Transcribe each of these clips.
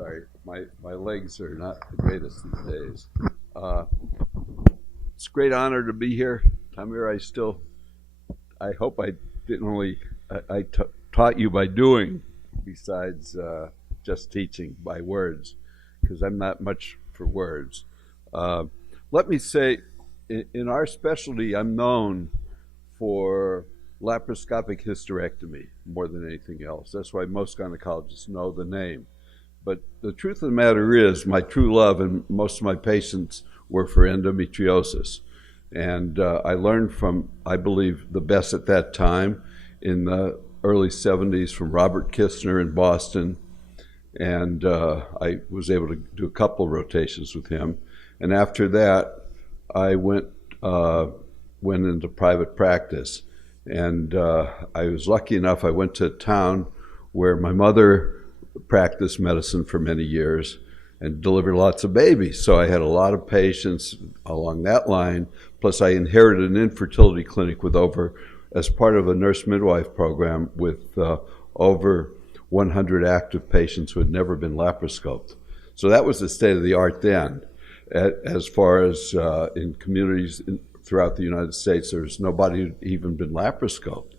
Sorry, my legs are not the greatest these days. It's a great honor to be here. Tamir, I hope I didn't only, taught you by doing, besides just teaching by words, because I'm not much for words. Let me say, in our specialty, I'm known for laparoscopic hysterectomy more than anything else. That's why most gynecologists know the name. But the truth of the matter is, my true love and most of my patients were for endometriosis. And I learned from, I believe, the best at that time in the early 70s from Robert Kistner in Boston. And I was able to do a couple of rotations with him. And after that, I went into private practice. And I was lucky enough, I went to a town where my mother practiced medicine for many years and delivered lots of babies. So I had a lot of patients along that line. Plus I inherited an infertility clinic as part of a nurse midwife program with over 100 active patients who had never been laparoscoped. So that was the state of the art then. As far as in communities throughout the United States, there's nobody who'd even been laparoscoped.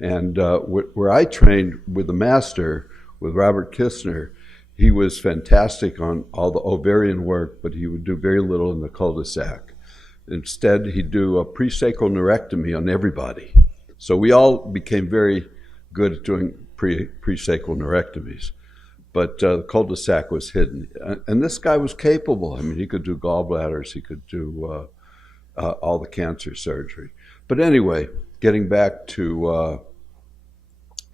And where I trained with the master, with Robert Kistner, he was fantastic on all the ovarian work, but he would do very little in the cul-de-sac. Instead, he'd do a presacral neurectomy on everybody. So we all became very good at doing presacral neurectomies. But the cul-de-sac was hidden. And this guy was capable. I mean, he could do gallbladders, he could do all the cancer surgery. But anyway, getting back to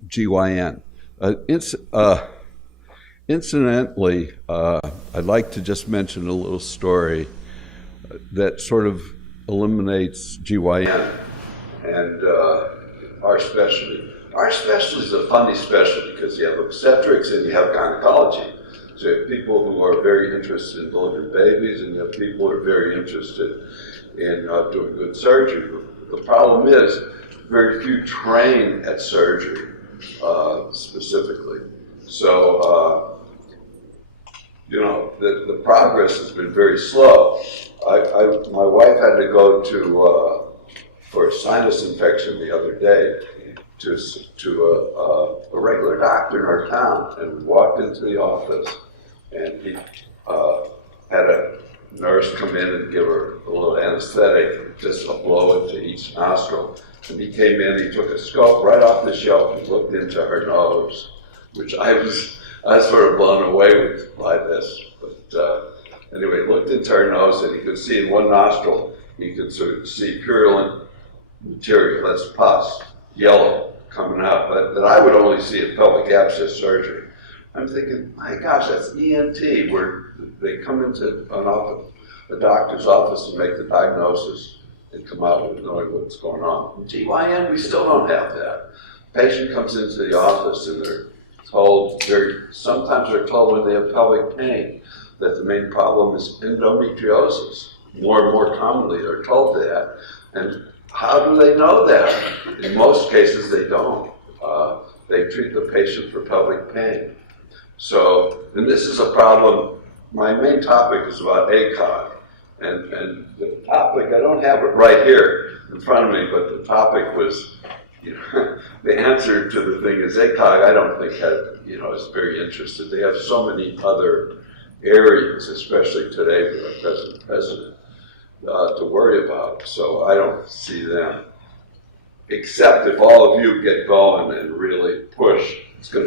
GYN. Incidentally, I'd like to just mention a little story that sort of eliminates GYN and our specialty. Our specialty is a funny specialty because you have obstetrics and you have gynecology. So you have people who are very interested in delivering babies and you have people who are very interested in doing good surgery. The problem is very few train at surgery specifically. So, the progress has been very slow. My wife had to go for a sinus infection the other day to a regular doctor in our town, and we walked into the office, and he had a nurse come in and give her a little anesthetic, just a blow into each nostril. And he came in, he took a scope right off the shelf and looked into her nose, which I was sort of blown away by this. But anyway, he looked into her nose and he could see in one nostril, he could sort of see purulent material, that's pus, yellow, coming out, but that I would only see at pelvic abscess surgery. I'm thinking, my gosh, that's ENT, where they come into a doctor's office and make the diagnosis and come out with knowing what's going on. In GYN, we still don't have that. Patient comes into the office and they're told, sometimes they're told when they have pelvic pain that the main problem is endometriosis. More and more commonly they're told that. And how do they know that? In most cases they don't. They treat the patient for pelvic pain. So, and this is a problem. My main topic is about ACOG. And the topic, I don't have it right here in front of me, but the topic was, the answer to the thing is ACOG, I don't think is very interested. They have so many other areas, especially today with our present president, to worry about. So I don't see them. Except if all of you get going and really push, it's not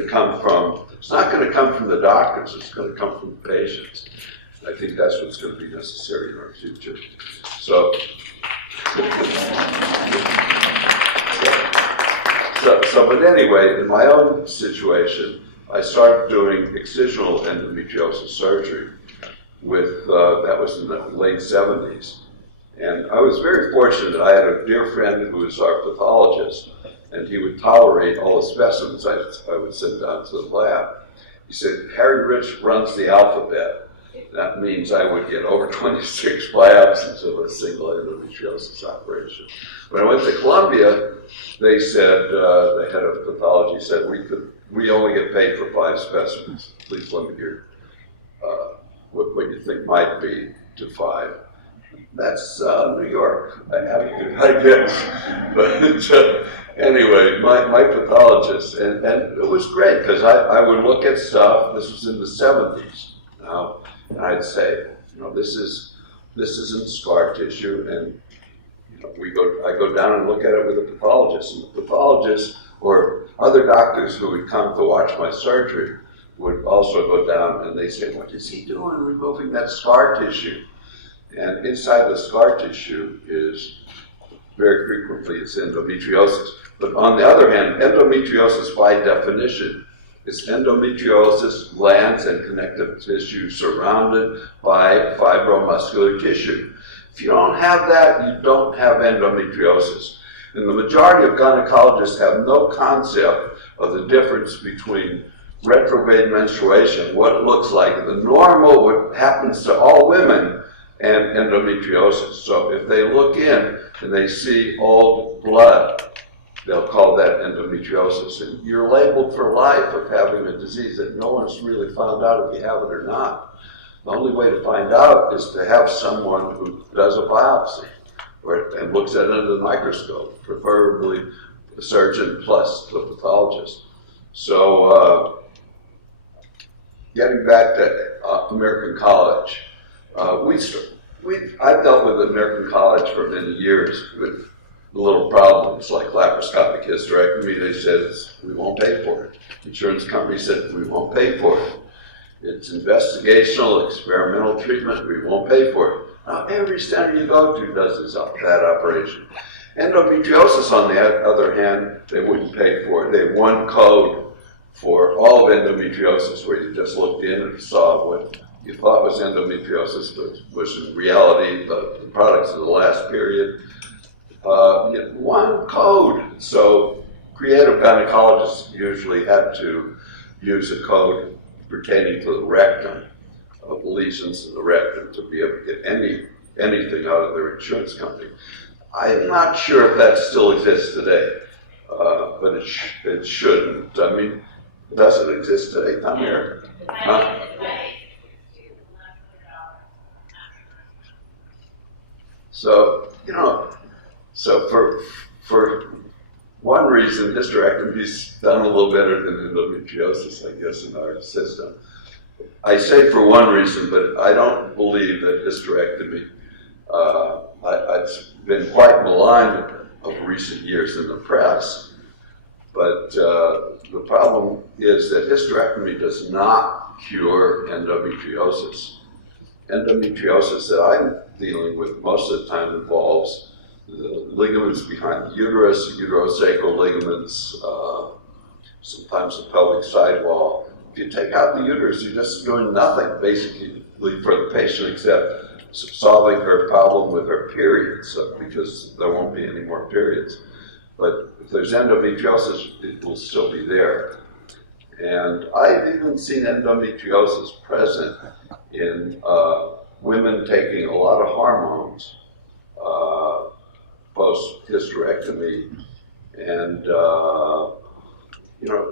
going to come from the doctors, it's going to come from the patients. I think that's what's going to be necessary in our future. But anyway, in my own situation, I started doing excisional endometriosis surgery that was in the late 70s. And I was very fortunate. I had a dear friend who was our pathologist, and he would tolerate all the specimens I would send down to the lab. He said, Harry Rich runs the alphabet. That means I would get over 26 biopsies of a single endometriosis operation. When I went to Columbia, they said, the head of pathology said, we only get paid for 5 specimens. Please limit what you think might be to 5. That's New York, I guess. But anyway, my pathologist, and it was great because I would look at stuff. This was in the 70s now, and I'd say, this isn't scar tissue, and I go down and look at it with a pathologist, and the pathologist or other doctors who would come to watch my surgery would also go down, and they say, what is he doing removing that scar tissue? And inside the scar tissue is, very frequently, it's endometriosis. But on the other hand, endometriosis by definition is endometriosis, glands, and connective tissue surrounded by fibromuscular tissue. If you don't have that, you don't have endometriosis. And the majority of gynecologists have no concept of the difference between retrograde menstruation, what it looks like, the normal, what happens to all women, and endometriosis. So if they look in and they see old blood, they'll call that endometriosis. And you're labeled for life of having a disease that no one's really found out if you have it or not. The only way to find out is to have someone who does a biopsy and looks at it under the microscope, preferably a surgeon plus the pathologist. So getting back to American College, I've dealt with American College for many years with little problems like laparoscopic hysterectomy. They said, we won't pay for it. Insurance company said, we won't pay for it. It's investigational, experimental treatment, we won't pay for it. Now, every center you go to does that operation. Endometriosis, on the other hand, they wouldn't pay for it. They have one code for all of endometriosis where you just looked in and saw what you thought was endometriosis, but was in reality the products of the last period. One code. So creative gynecologists usually had to use a code pertaining to the rectum, of lesions in the rectum, to be able to get anything out of their insurance company. I'm not sure if that still exists today, but it shouldn't. I mean, does it exist today, Tamir? Huh? So, so for one reason, hysterectomy's done a little better than endometriosis, I guess, in our system. I say for one reason, but I don't believe that hysterectomy, it's been quite maligned of recent years in the press, but the problem is that hysterectomy does not cure endometriosis. Endometriosis that I'm dealing with most of the time involves the ligaments behind the uterus, the uterosacral ligaments, sometimes the pelvic sidewall. If you take out the uterus, you're just doing nothing basically for the patient except solving her problem with her periods, because there won't be any more periods. But if there's endometriosis, it will still be there. And I've even seen endometriosis present in women taking a lot of hormones post-hysterectomy, and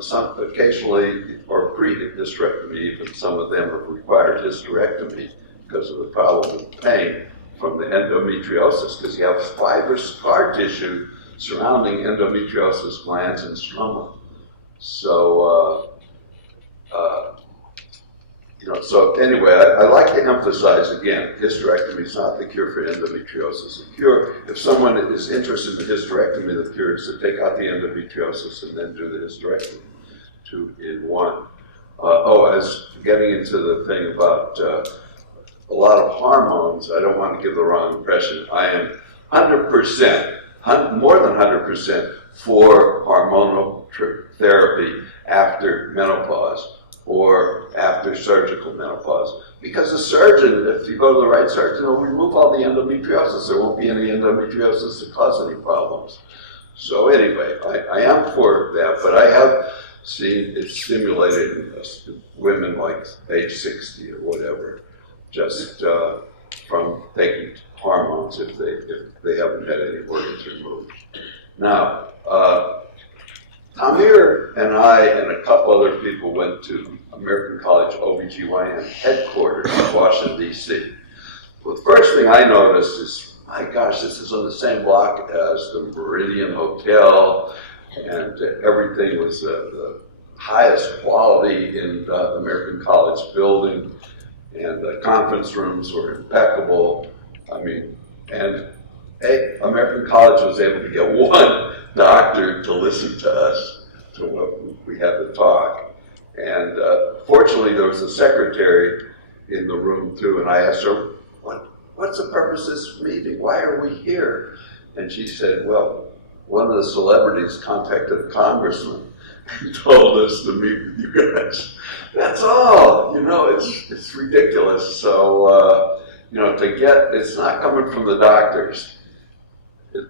some occasionally, or pre-hysterectomy even, some of them have required hysterectomy because of the problem of pain from the endometriosis, because you have fibrous scar tissue surrounding endometriosis glands and stroma. So, so anyway, I like to emphasize again, hysterectomy is not the cure for endometriosis. The cure, if someone is interested in the hysterectomy, the cure is to take out the endometriosis and then do the hysterectomy, 2 in 1. I was getting into the thing about a lot of hormones. I don't want to give the wrong impression. I am 100%, more than 100% for hormonal therapy after menopause or after surgical menopause. Because the surgeon, if you go to the right surgeon, will remove all the endometriosis. There won't be any endometriosis to cause any problems. So anyway, I am for that, but I have seen it stimulated in women like age 60 or whatever, just from taking hormones if they haven't had any organs removed. Now, Tamir and I and a couple other people went to American College OBGYN headquarters in Washington, D.C. Well, the first thing I noticed is, my gosh, this is on the same block as the Meridian Hotel, and everything was the highest quality in the American College building, and the conference rooms were impeccable. I mean, and American College was able to get one doctor to listen to us, to what we had to talk. And fortunately, there was a secretary in the room too, and I asked her, what's the purpose of this meeting? Why are we here? And she said, well, one of the celebrities contacted a congressman and told us to meet with you guys. That's all. You know, it's ridiculous. So, you know, it's not coming from the doctors.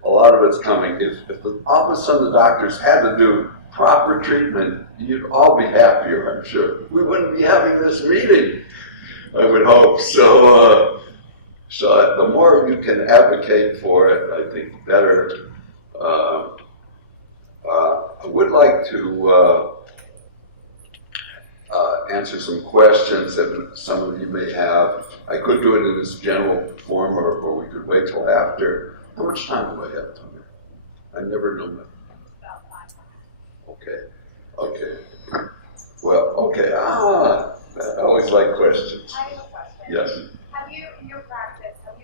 A lot of it's coming. If all of a sudden the doctors had to do proper treatment, you'd all be happier, I'm sure. We wouldn't be having this meeting, I would hope. So, so the more you can advocate for it, I think the better. I would like to answer some questions that some of you may have. I could do it in this general form, or we could wait till after. How much time do I have, Tommy? I never know. Okay. Well, okay. I always like questions. I have a question. Yes. Have you, in your practice, found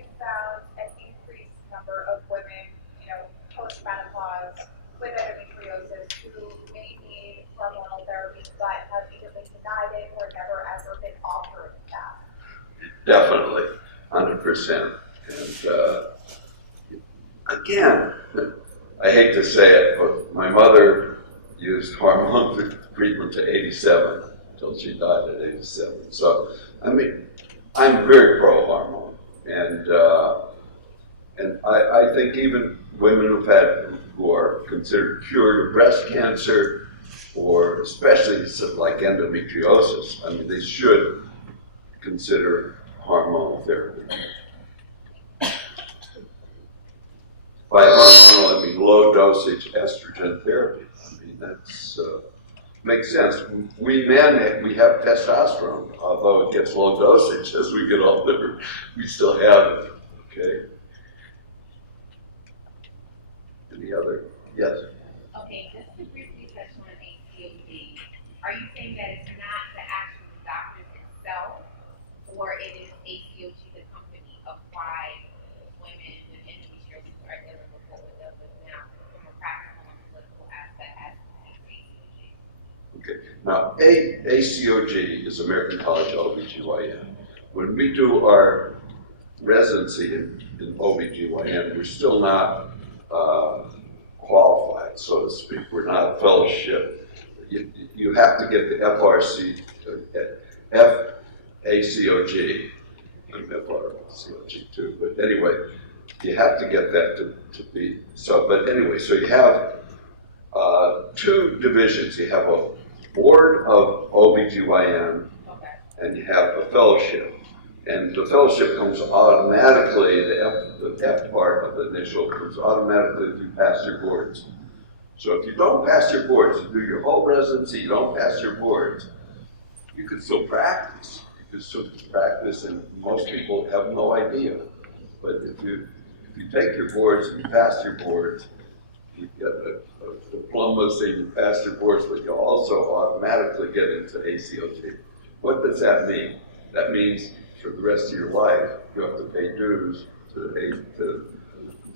an increased number of women, post-menopause with endometriosis who may need hormonal therapy but have either been denied it or never ever been offered that? Definitely, 100%. And again, I hate to say it, but my mother used hormone treatment to 87 until she died at 87. So, I mean, I'm very pro-hormone, and I think even women who are considered cured of breast cancer, or especially like endometriosis, I mean, they should consider hormonal therapy. By hormonal, I mean low dosage estrogen therapy. I mean, that's makes sense. We men, we have testosterone, although it gets low dosage as we get older, we still have it. Okay. Any other? Yes. Okay, just to briefly touch on ACOG, are you saying that it's not the actual doctors itself, or it is ACOG, the company, of why women with endometriosis are dealing with what we're dealing with now from a practical and political aspect as ACOG? Okay. Now, ACOG is American College OBGYN. When we do our residency in OBGYN, we're still not qualified, so to speak. We're not a fellowship. You have to get the FACOG. I'm FRCOG too, but anyway, you have to get that to be so. But anyway, so you have two divisions. You have a board of OBGYN, and you have a fellowship. And the fellowship comes automatically, the F part of the initial comes automatically if you pass your boards. So if you don't pass your boards, you do your whole residency, you don't pass your boards, you can still practice. You can still practice, and most people have no idea. But if you take your boards and you pass your boards, you get a diploma saying you passed your boards, but you also automatically get into ACOG. What does that mean? That means for the rest of your life, you have to pay dues to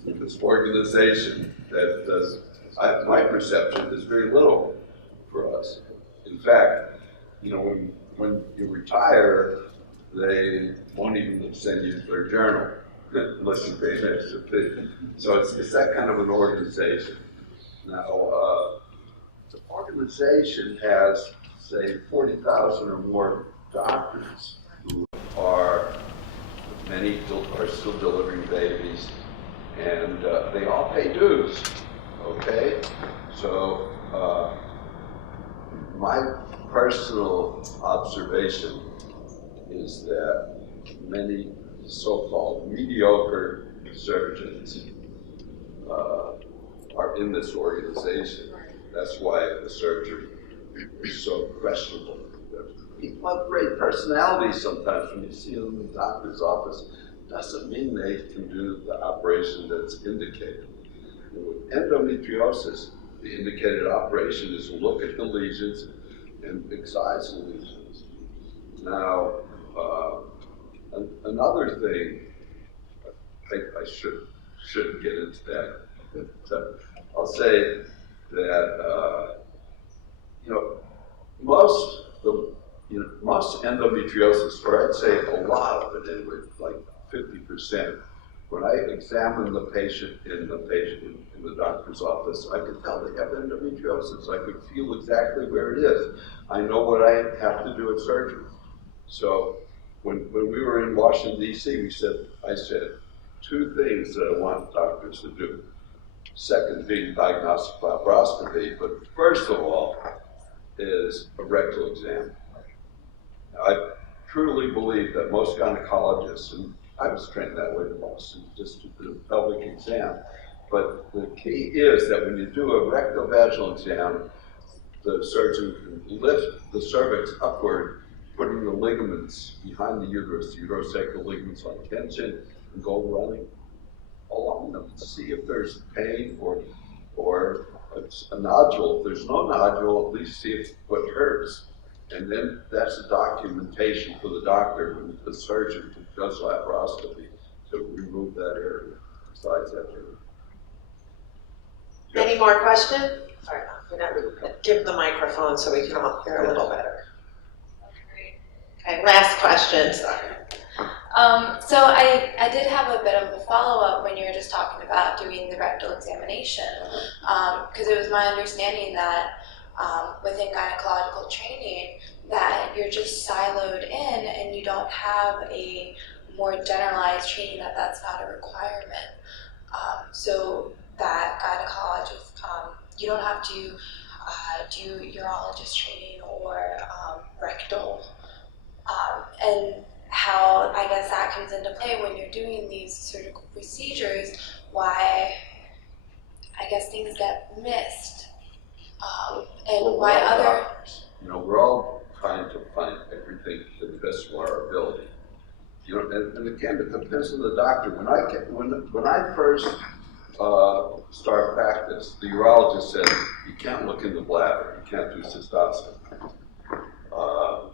this organization that does, my perception, is very little for us. In fact, when you retire, they won't even send you their journal unless you pay an extra fee. So it's that kind of an organization. Now, the organization has, say, 40,000 or more doctors who many are still delivering babies, and they all pay dues, okay? So my personal observation is that many so-called mediocre surgeons are in this organization. That's why the surgery is so questionable. People have great personalities sometimes. When you see them in the doctor's office, doesn't mean they can do the operation that's indicated. With endometriosis, the indicated operation is to look at the lesions and excise the lesions. Now, another thing, I shouldn't get into that, but I'll say that most endometriosis, or I'd say a lot of it anyway, like 50%. When I examine the patient in the doctor's office, I could tell they have endometriosis. I could feel exactly where it is. I know what I have to do at surgery. So when we were in Washington, D.C., I said two things that I want doctors to do. Second being diagnostic laparoscopy, but first of all is a rectal exam. I truly believe that most gynecologists, and I was trained that way in Boston, just to do a pelvic exam, but the key is that when you do a rectovaginal exam, the surgeon can lift the cervix upward, putting the ligaments behind the uterosacral ligaments on tension, and go running along them to see if there's pain or a nodule. If there's no nodule, at least see if what hurts. And then that's a documentation for the doctor and the surgeon who does laparoscopy to remove that area, besides that area. Any more questions? Sorry, we're gonna give the microphone so we can all hear a little better. Okay, last question, sorry. So I did have a bit of a follow-up when you were just talking about doing the rectal examination, because it was my understanding that within gynecological training that you're just siloed in and you don't have a more generalized training that's not a requirement. So that gynecologist, you don't have to do urologist training or rectal, and how I guess that comes into play when you're doing these surgical procedures, why I guess things get missed, and why other... We're all trying to find everything to the best of our ability. And again, it depends on the doctor. When I first started practice, the urologist said, you can't look in the bladder, you can't do cystoscopy.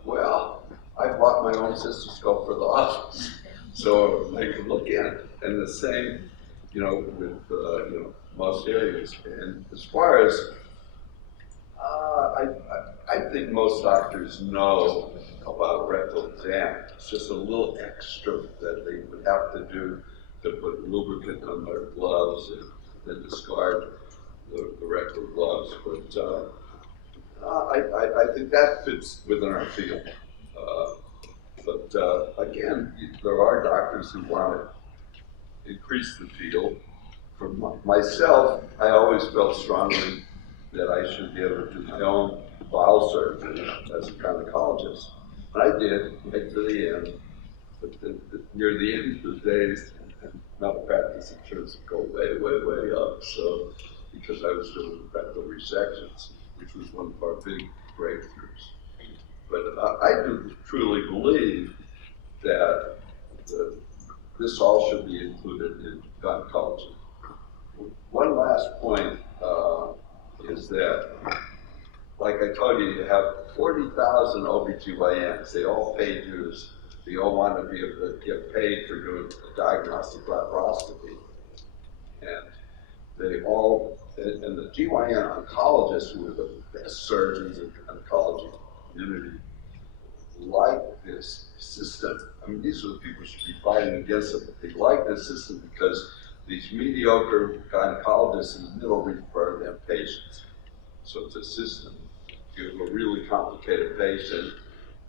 Well, I bought my own cystoscope for the office, so I could look in it. And the same, with most areas. And as far as, I think most doctors know about rectal exam. It's just a little extra that they would have to do to put lubricant on their gloves and then discard the rectal gloves. But I think that fits within our field. But again, there are doctors who want to increase the field. For myself, I always felt strongly that I should be able to do my own bowel surgery as a gynecologist. And I did, right to the end. But near the end of the days, and malpractice insurance go way, way, way up. So, because I was doing rectal resections, which was one of our big breakthroughs. But I do truly believe that this all should be included in gynecology. One last point is that, like I told you, you have 40,000 OBGYNs. They all pay dues. They all want to be able to get paid for doing a diagnostic laparoscopy. And they all, and the GYN oncologists, who are the best surgeons in the oncology community, like this system. I mean, these are the people who should be fighting against it, but they like this system because these mediocre gynecologists in the middle refer them patients. So it's a system. If you have a really complicated patient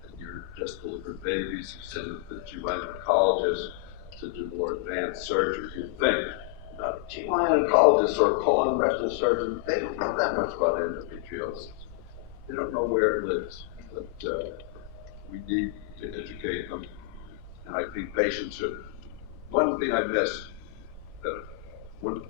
and you're just delivering babies, you send them to the GYN oncologist to do more advanced surgery, you think. Now, GYN oncologists or colon rectal surgeons, they don't know that much about endometriosis. They don't know where it lives. But we need to educate them. And I think patients should. One thing I missed, that when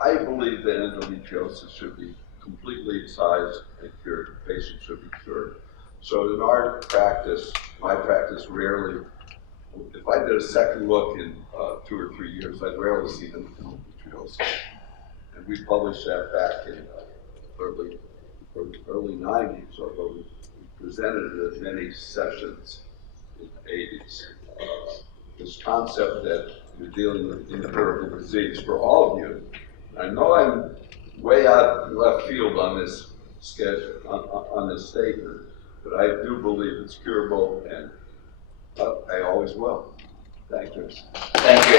I believe that endometriosis should be completely excised and cured. The patient should be cured. So in our practice, my practice rarely, if I did a second look in 2 or 3 years, I'd rarely see endometriosis. And we published that back in early 90s, although we presented it at many sessions in the 80s. This concept that you're dealing with incurable disease for all of you. I know I'm way out left field on this schedule, on this statement, but I do believe it's curable, and I always will. Thank you. Thank you,